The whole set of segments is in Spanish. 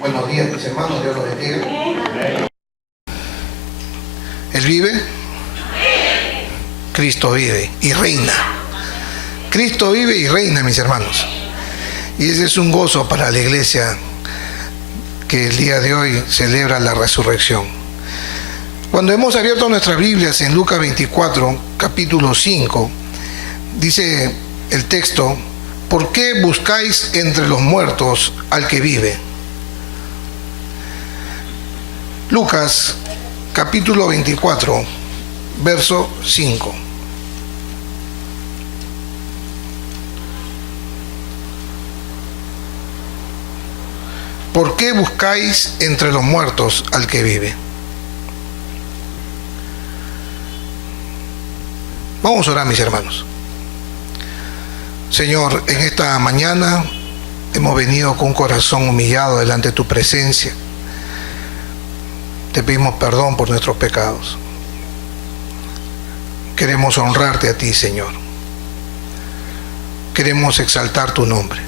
Buenos días, mis hermanos, Dios los bendiga. ¿Él vive? Cristo vive y reina. Cristo vive y reina, mis hermanos. Y ese es un gozo para la iglesia que el día de hoy celebra la resurrección. Cuando hemos abierto nuestras Biblias en Lucas 24, capítulo 5, dice el texto: ¿por qué buscáis entre los muertos al que vive? Lucas capítulo 24, verso 5. ¿Por qué buscáis entre los muertos al que vive? Vamos a orar, mis hermanos. Señor, en esta mañana hemos venido con un corazón humillado delante de tu presencia. Te pedimos perdón por nuestros pecados. Queremos honrarte a ti, Señor. Queremos exaltar tu nombre.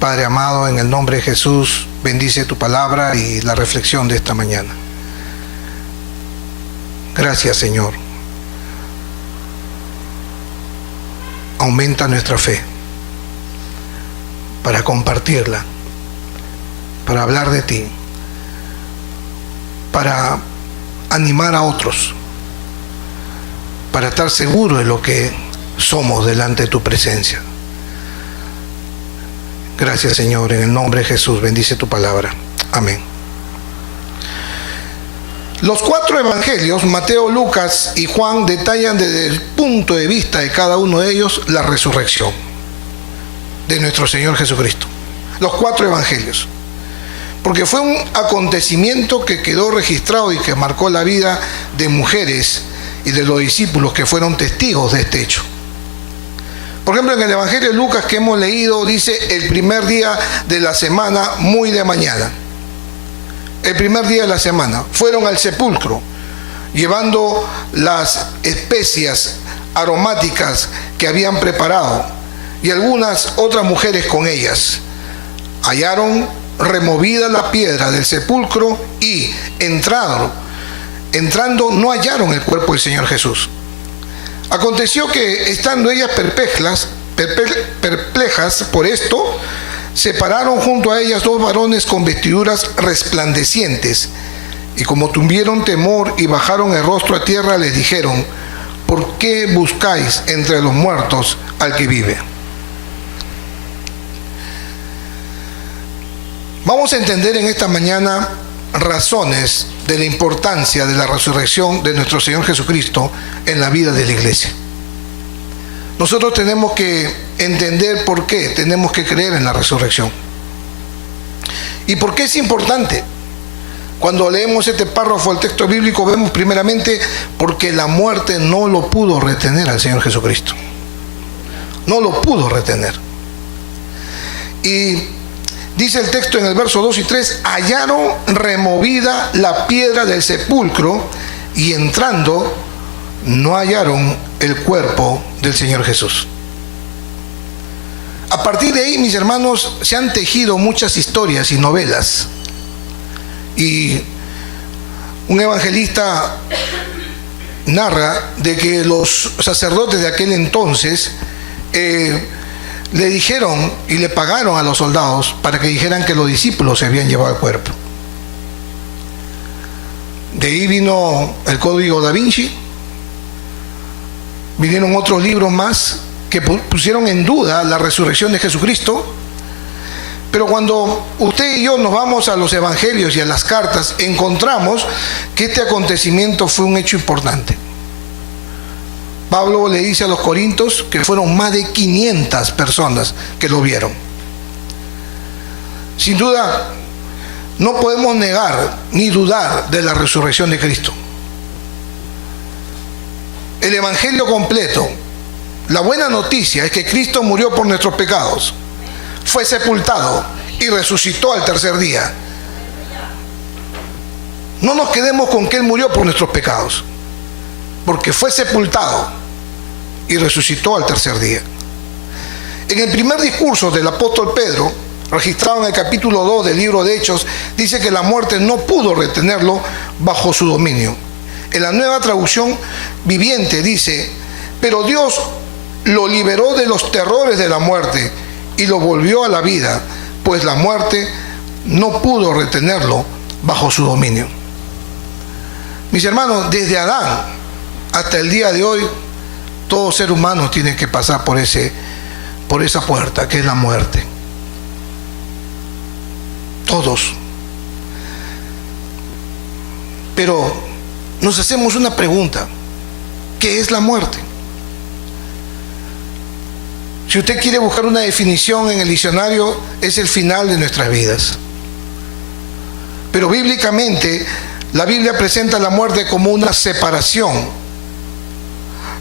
Padre amado, en el nombre de Jesús, bendice tu palabra y la reflexión de esta mañana. Gracias, Señor. Aumenta nuestra fe para compartirla, para hablar de ti, para animar a otros, para estar seguros de lo que somos delante de tu presencia. Gracias, Señor, en el nombre de Jesús, bendice tu palabra. Amén. Los 4 evangelios, Mateo, Lucas y Juan, detallan desde el punto de vista de cada uno de ellos la resurrección de nuestro Señor Jesucristo. Los 4 evangelios. Porque fue un acontecimiento que quedó registrado y que marcó la vida de mujeres y de los discípulos que fueron testigos de este hecho. Por ejemplo, en el Evangelio de Lucas que hemos leído, dice: el primer día de la semana, muy de mañana. El primer día de la semana fueron al sepulcro llevando las especias aromáticas que habían preparado, y algunas otras mujeres con ellas. Hallaron removida la piedra del sepulcro y entrando no hallaron el cuerpo del Señor Jesús. Aconteció que, estando ellas perplejas por esto, se pararon junto a ellas 2 varones con vestiduras resplandecientes, y como tuvieron temor y bajaron el rostro a tierra, les dijeron: ¿por qué buscáis entre los muertos al que vive? Vamos a entender en esta mañana razones de la importancia de la resurrección de nuestro Señor Jesucristo en la vida de la iglesia. Nosotros tenemos que entender por qué tenemos que creer en la resurrección y por qué es importante. Cuando leemos este párrafo del texto bíblico, vemos primeramente porque la muerte no lo pudo retener al Señor Jesucristo. No lo pudo retener. Y dice el texto en el verso 2 y 3: hallaron removida la piedra del sepulcro, y entrando no hallaron el cuerpo del Señor Jesús. A partir de ahí, mis hermanos, se han tejido muchas historias y novelas. Y un evangelista narra de que los sacerdotes de aquel entonces le dijeron y le pagaron a los soldados para que dijeran que los discípulos se habían llevado el cuerpo. De ahí vino el Código Da Vinci, vinieron otros libros más que pusieron en duda la resurrección de Jesucristo. Pero cuando usted y yo nos vamos a los evangelios y a las cartas, encontramos que este acontecimiento fue un hecho importante. Pablo le dice a los corintios que fueron más de 500 personas que lo vieron. Sin duda, no podemos negar ni dudar de la resurrección de Cristo. El evangelio completo, la buena noticia es que Cristo murió por nuestros pecados, fue sepultado y resucitó al tercer día. No nos quedemos con que Él murió por nuestros pecados, porque fue sepultado y resucitó al tercer día. En el primer discurso del apóstol Pedro, registrado en el capítulo 2 del libro de Hechos, dice que la muerte no pudo retenerlo bajo su dominio. En la Nueva Traducción Viviente dice: pero Dios lo liberó de los terrores de la muerte y lo volvió a la vida, pues la muerte no pudo retenerlo bajo su dominio. Mis hermanos, desde Adán hasta el día de hoy, todo ser humano tiene que pasar por esa puerta que es la muerte. Todos. Pero nos hacemos una pregunta: ¿qué es la muerte? Si usted quiere buscar una definición en el diccionario, es el final de nuestras vidas. Pero bíblicamente, la Biblia presenta la muerte como una separación.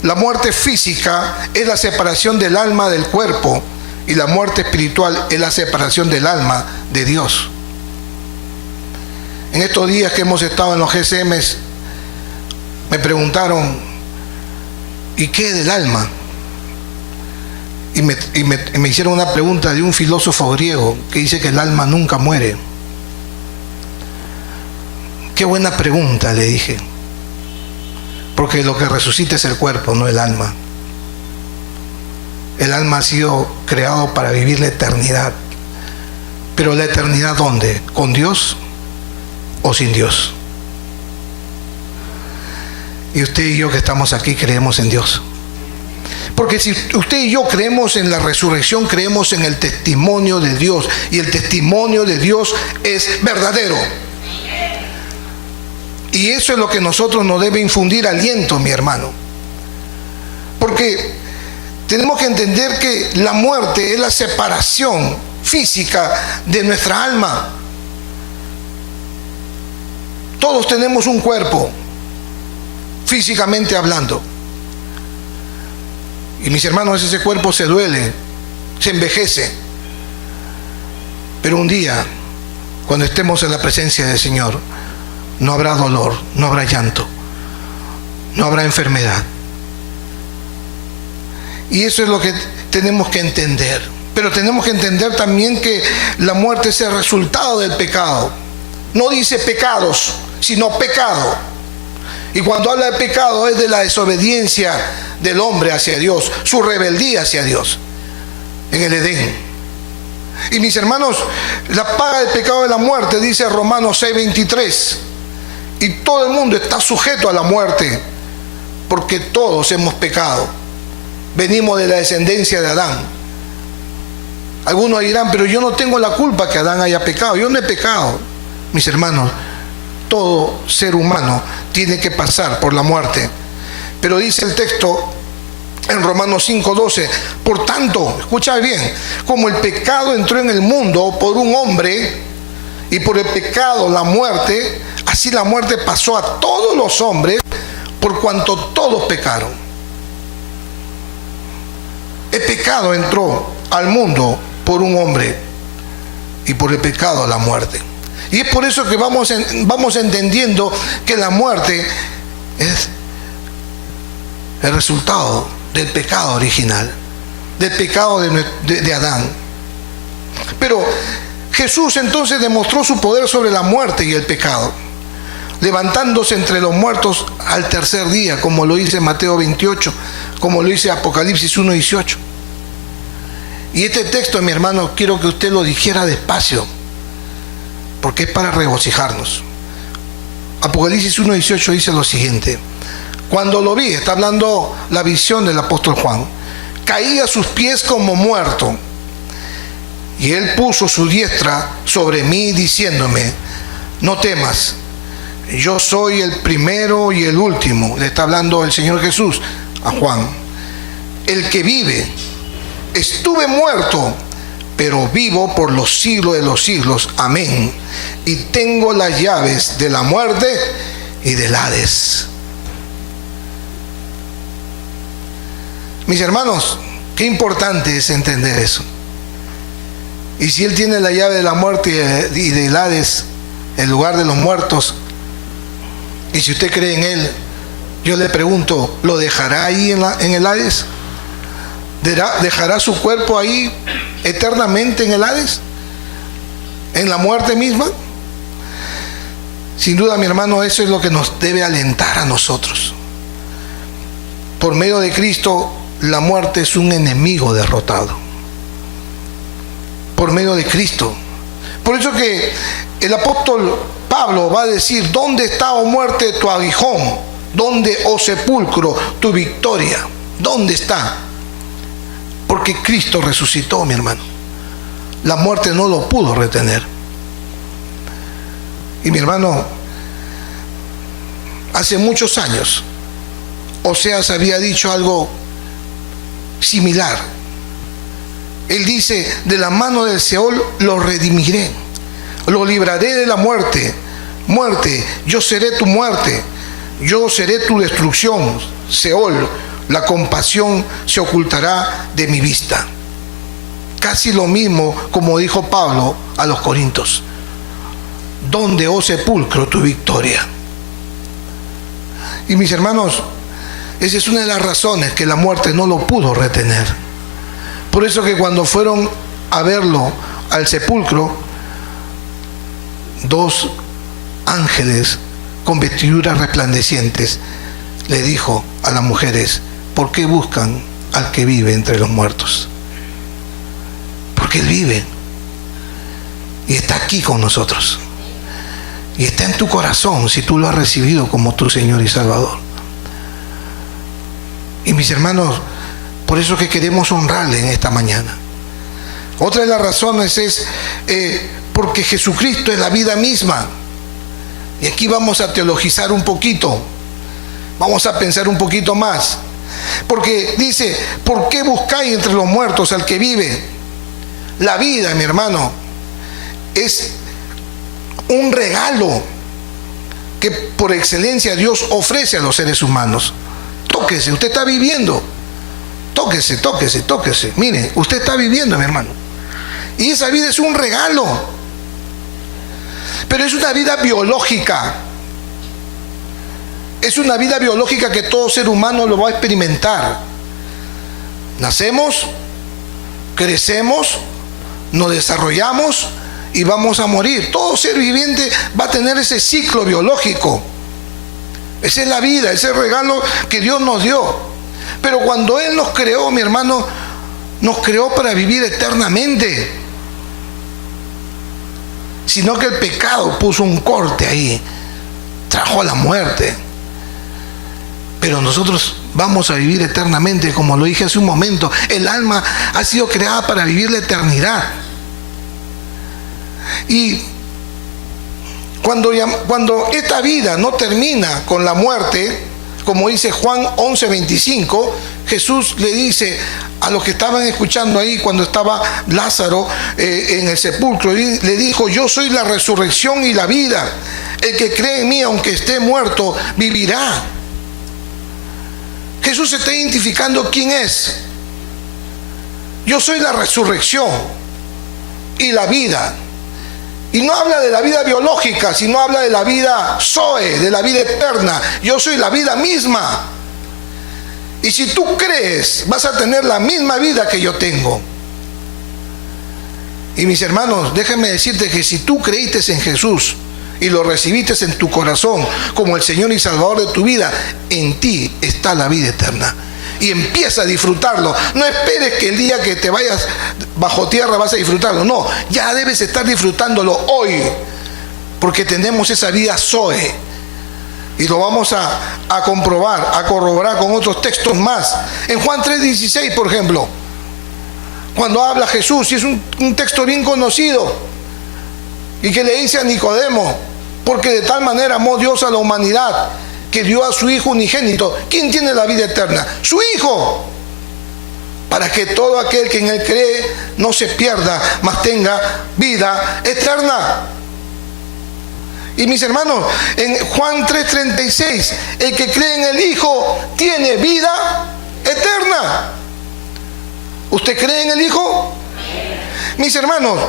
La muerte física es la separación del alma del cuerpo, y la muerte espiritual es la separación del alma de Dios. En estos días que hemos estado en los GCMs, me preguntaron: ¿y qué del alma? Y me hicieron una pregunta de un filósofo griego que dice que el alma nunca muere. Qué buena pregunta, le dije, porque lo que resucita es el cuerpo, no el alma. El alma ha sido creado para vivir la eternidad. Pero la eternidad, ¿dónde? ¿Con Dios o sin Dios? Y usted y yo que estamos aquí creemos en Dios. Porque si usted y yo creemos en la resurrección, creemos en el testimonio de Dios, y el testimonio de Dios es verdadero. Y eso es lo que a nosotros nos debe infundir aliento, mi hermano. Porque tenemos que entender que la muerte es la separación física de nuestra alma. Todos tenemos un cuerpo, físicamente hablando. Y mis hermanos, ese cuerpo se duele, se envejece. Pero un día, cuando estemos en la presencia del Señor, no habrá dolor, no habrá llanto, no habrá enfermedad. Y eso es lo que tenemos que entender. Pero tenemos que entender también que la muerte es el resultado del pecado. No dice pecados, sino pecado. Y cuando habla de pecado es de la desobediencia del hombre hacia Dios, su rebeldía hacia Dios en el Edén. Y mis hermanos, la paga del pecado de la muerte, dice Romanos 6:23. Y todo el mundo está sujeto a la muerte, porque todos hemos pecado. Venimos de la descendencia de Adán. Algunos dirán: pero yo no tengo la culpa que Adán haya pecado. Yo no he pecado. Mis hermanos, todo ser humano tiene que pasar por la muerte. Pero dice el texto en Romanos 5:12: por tanto, escucha bien, como el pecado entró en el mundo por un hombre, y por el pecado la muerte, así la muerte pasó a todos los hombres, por cuanto todos pecaron. El pecado entró al mundo por un hombre, y por el pecado la muerte. Y es por eso que vamos entendiendo que la muerte es el resultado del pecado original, del pecado de Adán. Pero Jesús entonces demostró su poder sobre la muerte y el pecado, levantándose entre los muertos al tercer día, como lo dice Mateo 28, como lo dice Apocalipsis 1:18. Y este texto, mi hermano, quiero que usted lo dijera despacio, porque es para regocijarnos. Apocalipsis 1:18 dice lo siguiente: cuando lo vi, está hablando la visión del apóstol Juan, caí a sus pies como muerto, y él puso su diestra sobre mí diciéndome: no temas, yo soy el primero y el último. Le está hablando el Señor Jesús a Juan, el que vive. Estuve muerto, pero vivo por los siglos de los siglos. Amén. Y tengo las llaves de la muerte y del Hades. Mis hermanos, qué importante es entender eso. Y si Él tiene la llave de la muerte y del Hades, el lugar de los muertos, y si usted cree en Él, yo le pregunto, ¿lo dejará ahí en el Hades? ¿Dejará su cuerpo ahí eternamente en el Hades? en la muerte misma. Sin duda, mi hermano, eso es lo que nos debe alentar a nosotros. Por medio de Cristo, la muerte es un enemigo derrotado. Por medio de Cristo. Por eso que el apóstol Pablo va a decir: ¿dónde está, oh muerte, tu aguijón? ¿Dónde, oh sepulcro, tu victoria? ¿Dónde está? Porque Cristo resucitó, mi hermano. La muerte no lo pudo retener. Y mi hermano, hace muchos años, Oseas había dicho algo similar. Él dice: de la mano del Seol lo redimiré, lo libraré de la muerte. Muerte, yo seré tu muerte, yo seré tu destrucción. Seol, la compasión se ocultará de mi vista. Casi lo mismo como dijo Pablo a los Corintios: ¿dónde, oh sepulcro, tu victoria? Y mis hermanos, esa es una de las razones que la muerte no lo pudo retener. Por eso que cuando fueron a verlo al sepulcro, dos ángeles con vestiduras resplandecientes le dijo a las mujeres: ¿por qué buscan al que vive entre los muertos? Porque Él vive y está aquí con nosotros. Y está en tu corazón si tú lo has recibido como tu Señor y Salvador. Y mis hermanos, por eso que queremos honrarle en esta mañana. Otra de las razones es porque Jesucristo es la vida misma. Y aquí vamos a teologizar un poquito. Vamos a pensar un poquito más. Porque dice: ¿por qué buscáis entre los muertos al que vive? La vida, mi hermano, es un regalo que por excelencia Dios ofrece a los seres humanos. Tóquese, usted está viviendo. Tóquese, tóquese, tóquese. Mire, usted está viviendo, mi hermano. Y esa vida es un regalo. Pero es una vida biológica. Es una vida biológica que todo ser humano lo va a experimentar. Nacemos, crecemos, nos desarrollamos y vamos a morir. Todo ser viviente va a tener ese ciclo biológico. Esa es la vida, ese regalo que Dios nos dio. Pero cuando Él nos creó, mi hermano, nos creó para vivir eternamente. Sino que el pecado puso un corte ahí, trajo la muerte. Pero nosotros vamos a vivir eternamente, como lo dije hace un momento. El alma ha sido creada para vivir la eternidad. Y cuando esta vida no termina con la muerte, como dice Juan 11:25, Jesús le dice a los que estaban escuchando ahí cuando estaba Lázaro en el sepulcro, le dijo: yo soy la resurrección y la vida. El que cree en mí, aunque esté muerto, vivirá. Jesús está identificando quién es. Yo soy la resurrección y la vida. Y no habla de la vida biológica, sino habla de la vida Zoe, de la vida eterna. Yo soy la vida misma. Y si tú crees, vas a tener la misma vida que yo tengo. Y mis hermanos, déjenme decirte que si tú creíste en Jesús y lo recibiste en tu corazón como el Señor y Salvador de tu vida, en ti está la vida eterna. Y empieza a disfrutarlo. No esperes que el día que te vayas bajo tierra vas a disfrutarlo. No, ya debes estar disfrutándolo hoy. Porque tenemos esa vida Zoe. Y lo vamos a comprobar, a corroborar con otros textos más. En Juan 3:16, por ejemplo, cuando habla Jesús, y es un texto bien conocido, y que le dice a Nicodemo: porque de tal manera amó Dios a la humanidad, que dio a su Hijo unigénito. ¿Quién tiene la vida eterna? Su Hijo. Para que todo aquel que en Él cree no se pierda, mas tenga vida eterna. Y mis hermanos, en Juan 3:36, el que cree en el Hijo tiene vida eterna. ¿Usted cree en el Hijo? Mis hermanos,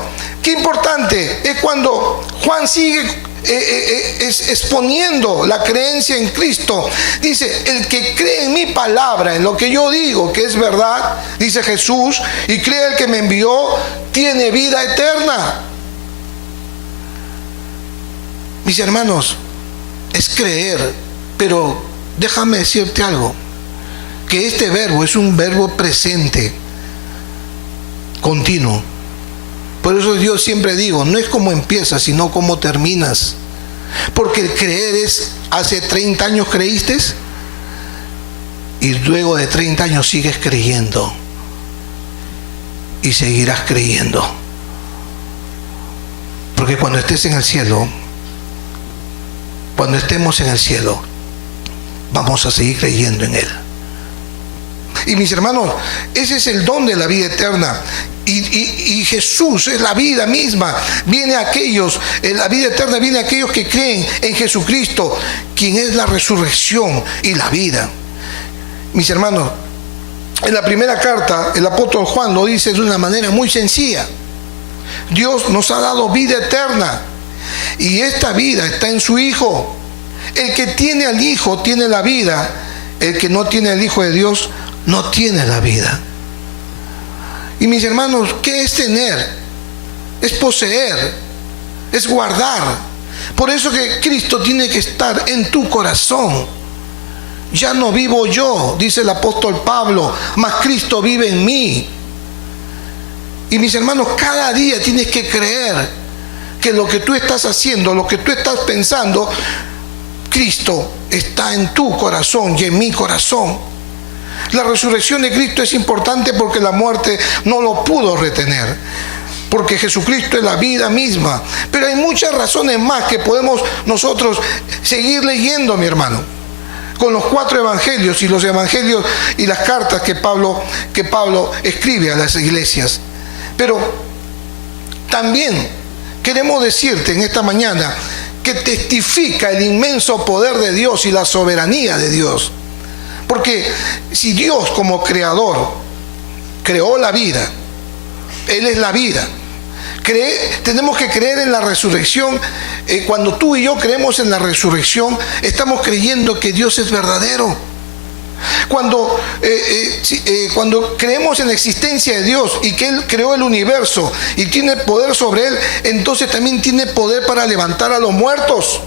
qué importante es cuando Juan sigue exponiendo la creencia en Cristo. Dice: el que cree en mi palabra, en lo que yo digo que es verdad, dice Jesús, y cree el que me envió, tiene vida eterna. Mis hermanos, es creer, pero déjame decirte algo, que este verbo es un verbo presente, continuo. Por eso yo siempre digo, no es cómo empiezas, sino cómo terminas. Porque el creer es, hace 30 años creíste y luego de 30 años sigues creyendo y seguirás creyendo. Porque cuando estés en el cielo, cuando estemos en el cielo, vamos a seguir creyendo en Él. Y mis hermanos, ese es el don de la vida eterna. Y Jesús es la vida misma. Viene a aquellos, la vida eterna viene a aquellos que creen en Jesucristo, quien es la resurrección y la vida. Mis hermanos, en la primera carta, el apóstol Juan lo dice de una manera muy sencilla. Dios nos ha dado vida eterna y esta vida está en su Hijo. El que tiene al Hijo tiene la vida. El que no tiene al Hijo de Dios no tiene la vida. Y mis hermanos, ¿qué es tener? Es poseer, es guardar. Por eso que Cristo tiene que estar en tu corazón. Ya no vivo yo, dice el apóstol Pablo, mas Cristo vive en mí. Y mis hermanos, cada día tienes que creer que lo que tú estás haciendo, lo que tú estás pensando, Cristo está en tu corazón y en mi corazón. La resurrección de Cristo es importante porque la muerte no lo pudo retener, porque Jesucristo es la vida misma. Pero hay muchas razones más que podemos nosotros seguir leyendo, mi hermano, con los 4 evangelios y los evangelios y las cartas que Pablo escribe a las iglesias. Pero también queremos decirte en esta mañana que testifica el inmenso poder de Dios y la soberanía de Dios. Porque si Dios como creador creó la vida, Él es la vida, tenemos que creer en la resurrección. Cuando tú y yo creemos en la resurrección, estamos creyendo que Dios es verdadero. Cuando creemos en la existencia de Dios y que Él creó el universo y tiene poder sobre Él, entonces también tiene poder para levantar a los muertos.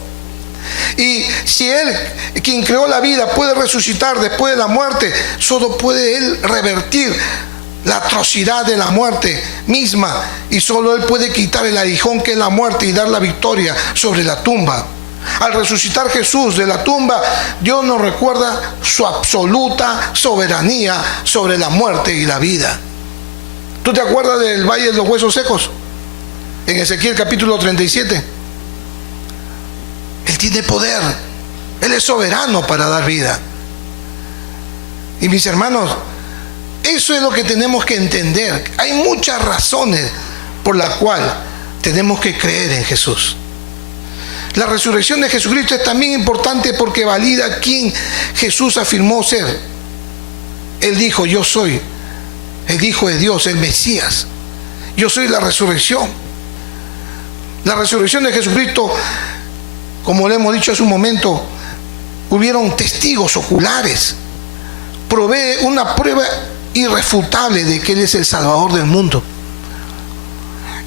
Y si Él, quien creó la vida, puede resucitar después de la muerte, solo puede Él revertir la atrocidad de la muerte misma, y solo Él puede quitar el aguijón que es la muerte y dar la victoria sobre la tumba. Al resucitar Jesús de la tumba, Dios nos recuerda su absoluta soberanía sobre la muerte y la vida. ¿Tú te acuerdas del valle de los huesos secos? En Ezequiel capítulo 37. Él tiene poder. Él es soberano para dar vida. Y mis hermanos, eso es lo que tenemos que entender. Hay muchas razones por las cuales tenemos que creer en Jesús. La resurrección de Jesucristo es también importante porque valida quién Jesús afirmó ser. Él dijo: yo soy el Hijo de Dios, el Mesías. Yo soy la resurrección. La resurrección de Jesucristo, como le hemos dicho hace un momento, hubieron testigos oculares. Provee una prueba irrefutable de que Él es el Salvador del mundo.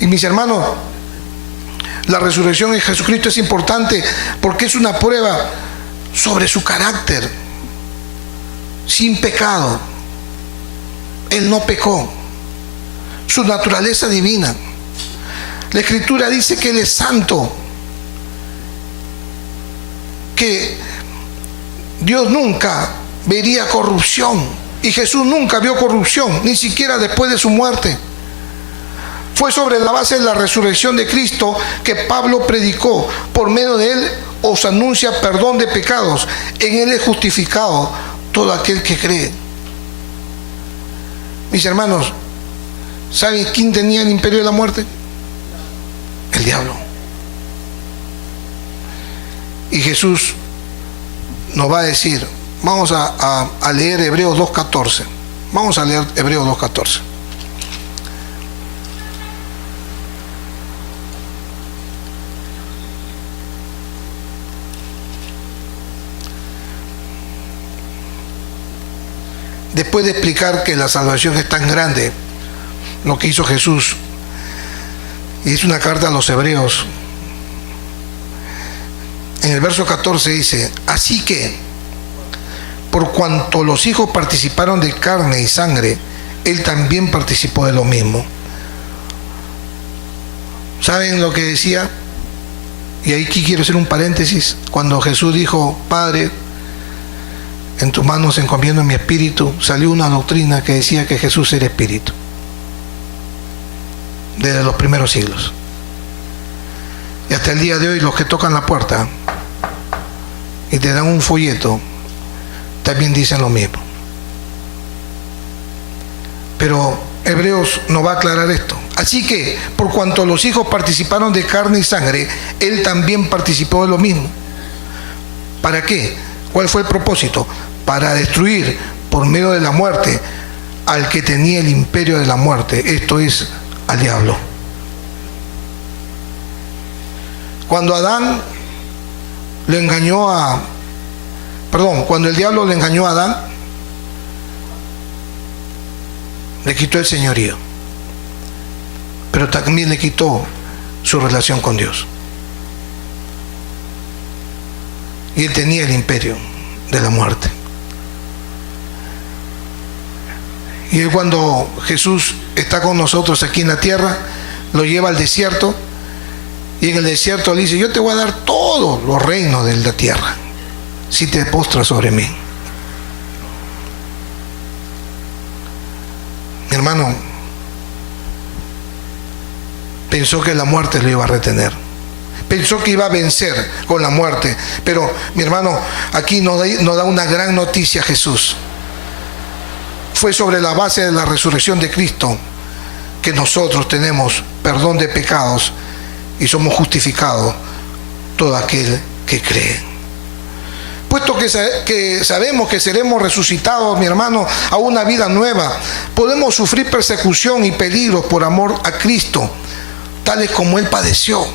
Y mis hermanos, la resurrección de Jesucristo es importante porque es una prueba sobre su carácter, sin pecado. Él no pecó. Su naturaleza divina. La Escritura dice que Él es santo, que Dios nunca vería corrupción, y Jesús nunca vio corrupción, ni siquiera después de su muerte. Fue sobre la base de la resurrección de Cristo que Pablo predicó: por medio de Él os anuncia perdón de pecados, en Él es justificado todo aquel que cree. Mis hermanos, ¿saben quién tenía el imperio de la muerte? El diablo. Y Jesús nos va a decir, vamos a leer Hebreos 2.14. Vamos a leer Hebreos 2.14. Después de explicar que la salvación es tan grande, lo que hizo Jesús, y es una carta a los hebreos, en el verso 14 dice: así que, por cuanto los hijos participaron de carne y sangre, él también participó de lo mismo. ¿Saben lo que decía? Y aquí quiero hacer un paréntesis. Cuando Jesús dijo: Padre, en tus manos encomiendo mi espíritu, salió una doctrina que decía que Jesús era espíritu, desde los primeros siglos. Y hasta el día de hoy los que tocan la puerta y te dan un folleto también dicen lo mismo. Pero Hebreos nos va a aclarar esto. Así que, por cuanto los hijos participaron de carne y sangre, él también participó de lo mismo. ¿Para qué? ¿Cuál fue el propósito? Para destruir por medio de la muerte al que tenía el imperio de la muerte, esto es, al diablo. Cuando cuando el diablo le engañó a Adán, le quitó el señorío, pero también le quitó su relación con Dios. Y él tenía el imperio de la muerte. Y él, cuando Jesús está con nosotros aquí en la tierra, lo lleva al desierto, y en el desierto le dice: yo te voy a dar todos los reinos de la tierra si te postras sobre mí. Mi hermano pensó que la muerte lo iba a retener, pensó que iba a vencer con la muerte, pero mi hermano, aquí nos da una gran noticia Jesús. Fue sobre la base de la resurrección de Cristo que nosotros tenemos perdón de pecados y somos justificados, todo aquel que cree. Puesto que sabemos que seremos resucitados, mi hermano, a una vida nueva, podemos sufrir persecución y peligros por amor a Cristo, tales como Él padeció.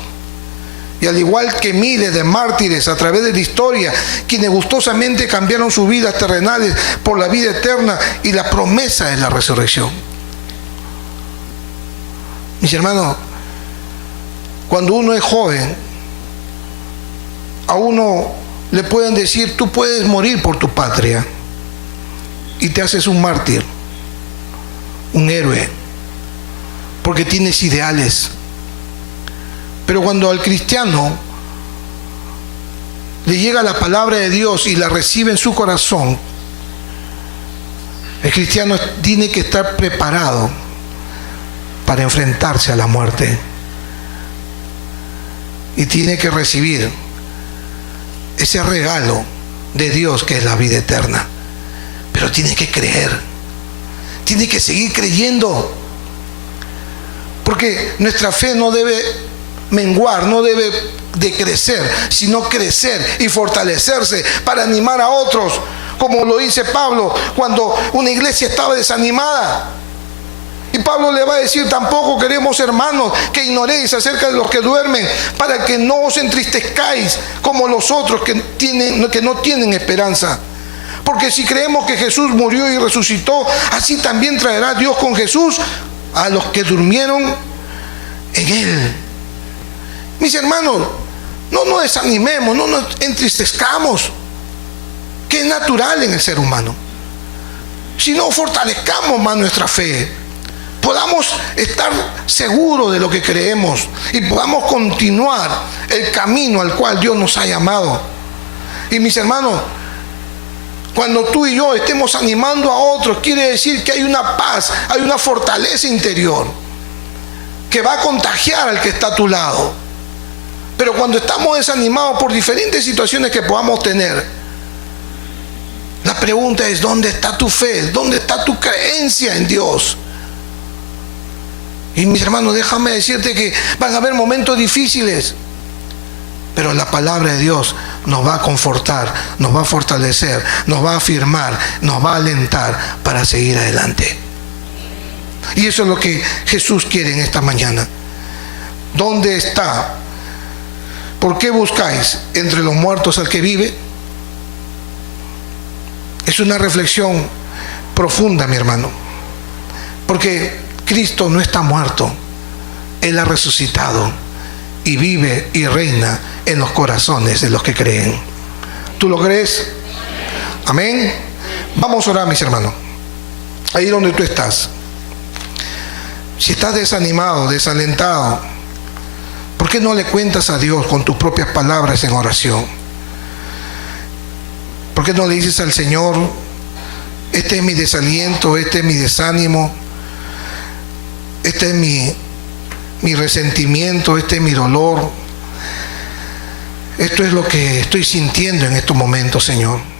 Y al igual que miles de mártires a través de la historia, quienes gustosamente cambiaron sus vidas terrenales por la vida eterna y la promesa de la resurrección. Mis hermanos, cuando uno es joven, a uno le pueden decir: tú puedes morir por tu patria, y te haces un mártir, un héroe, porque tienes ideales. Pero cuando al cristiano le llega la palabra de Dios y la recibe en su corazón, el cristiano tiene que estar preparado para enfrentarse a la muerte, y tiene que recibir ese regalo de Dios que es la vida eterna. Pero tiene que creer, tiene que seguir creyendo, porque nuestra fe no debe menguar, no debe decrecer, sino crecer y fortalecerse para animar a otros, como lo dice Pablo cuando una iglesia estaba desanimada. Y Pablo le va a decir: tampoco queremos, hermanos, que ignoréis acerca de los que duermen, para que no os entristezcáis como los otros que no tienen esperanza. Porque si creemos que Jesús murió y resucitó, así también traerá Dios con Jesús a los que durmieron en Él. Mis hermanos, no nos desanimemos, no nos entristezcamos, que es natural en el ser humano, sino fortalezcamos más nuestra fe, podamos estar seguros de lo que creemos y podamos continuar el camino al cual Dios nos ha llamado. Y mis hermanos, cuando tú y yo estemos animando a otros, quiere decir que hay una paz, hay una fortaleza interior que va a contagiar al que está a tu lado. Pero cuando estamos desanimados por diferentes situaciones que podamos tener, la pregunta es: ¿dónde está tu fe? ¿Dónde está tu creencia en Dios? Y mis hermanos, déjame decirte que van a haber momentos difíciles, pero la palabra de Dios nos va a confortar, nos va a fortalecer, nos va a afirmar, nos va a alentar para seguir adelante. Y eso es lo que Jesús quiere en esta mañana. ¿Dónde está? ¿Por qué buscáis entre los muertos al que vive? Es una reflexión profunda, mi hermano, porque Cristo no está muerto, Él ha resucitado y vive y reina en los corazones de los que creen. ¿Tú lo crees? Amén. Vamos a orar, mis hermanos. Ahí donde tú estás. Si estás desanimado, desalentado, ¿por qué no le cuentas a Dios con tus propias palabras en oración? ¿Por qué no le dices al Señor, este es mi desaliento, este es mi desánimo, este es mi resentimiento, este es mi dolor? Esto es lo que estoy sintiendo en estos momentos, Señor.